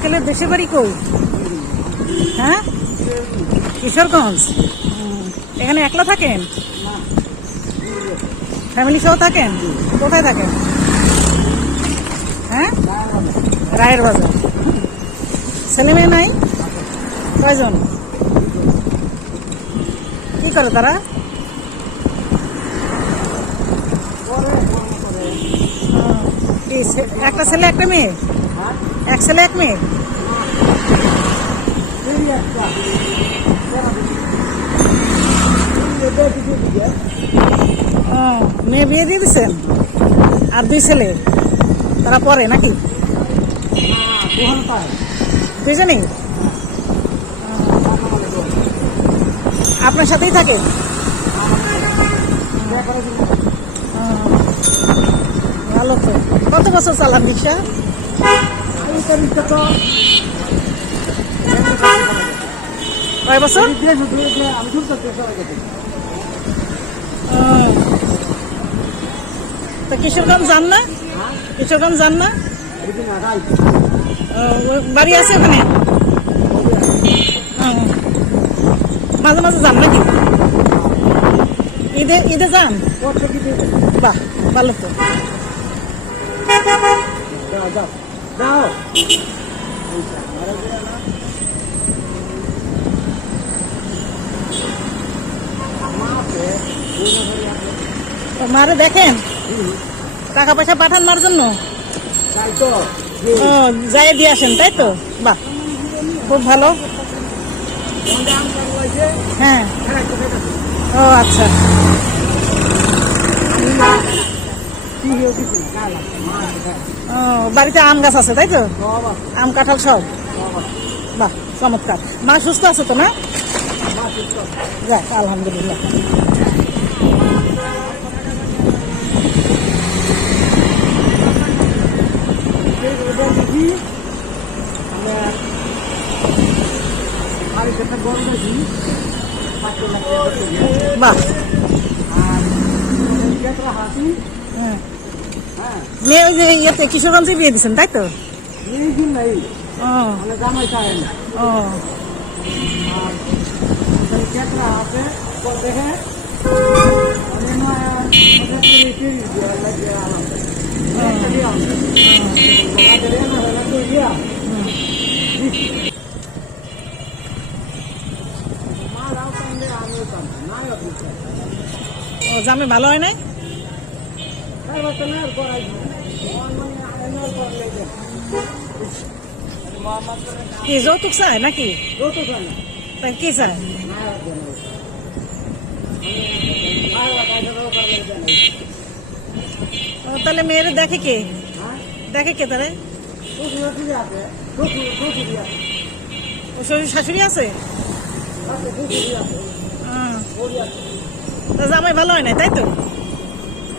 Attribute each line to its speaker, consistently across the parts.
Speaker 1: আঙ্কেলের দেশের বাড়ি কই? হ্যাঁ? কিশোরগঞ্জ? এখানে একলা থাকেন? ফ্যামিলি সহ থাকেন? কোথায় থাকেন? হ্যাঁ? রায়ের বাজার। ছেলে মেয়ে নাই? কয়জন? কি করে তারা? একটা ছেলে, একটা মেয়ে? এক ছেলে এক মেয়ে? ও, মেয়ে বিয়ে দিয়ে দিচ্ছেন আর দুই ছেলে? তারা পরে নাকি? দুজনেই ও। আপনার সাথেই থাকে? ভালো তো। কত বছর চালান রিক্সা? কয় বছর। তো কিশোরগঞ্জ যান না কিশোরগঞ্জ যান না বাড়ি আছে ওখানে। মাঝে মাঝে যান নাকি ঈদে ঈদে যান বাহ ভালো তো তো মারে দেখেন। টাকা পয়সা পাঠান মার জন্য? যাই দিয়ে আসেন তাই তো? বাহ খুব ভালো। হ্যাঁ। ও আচ্ছা। বাড়িতে আম গাছ আছে, তাই তো? আম, কাঁঠাল সব? বাহ, চমৎকার। মা সুস্থ আছে তো, না? যাক, আলহামদুলিল্লাহ। বাহ। হাসি হ্যাঁ মেয়ে ওই যে ইয়েতে কিশোরগঞ্জে বিয়ে দিচ্ছেন তাই তো? জামে ভালো হয় নাই? কি যৌতুক চায় নাকি? তাই কি চায় তাহলে মেয়ের দেখে কে? দেখে কে শ্বশুর শাশুড়ি আছে? জামাই ভালো হয় না তাই তো?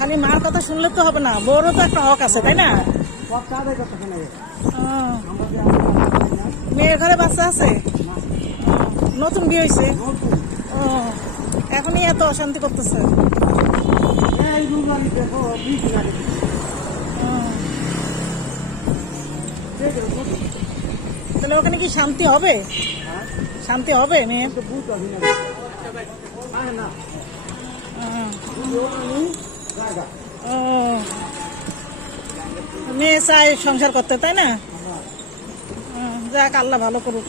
Speaker 1: খালি মার কথা শুনলে তো হবে না বউরও তো একটা হক আছে তাই না? মেয়ের ঘরে বাচ্চা আছে? নতুন বিয়ে হয়েছে ও এখনই এত অশান্তি করতেছে। তাহলে ওখানে কি শান্তি হবে? শান্তি হবে মেয়ের? ও, মেয়ে চায় সংসার করতে, তাই না? যাক, আল্লাহ ভালো করুক।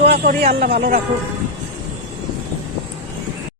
Speaker 1: দোয়া করি, আল্লাহ ভালো রাখুক।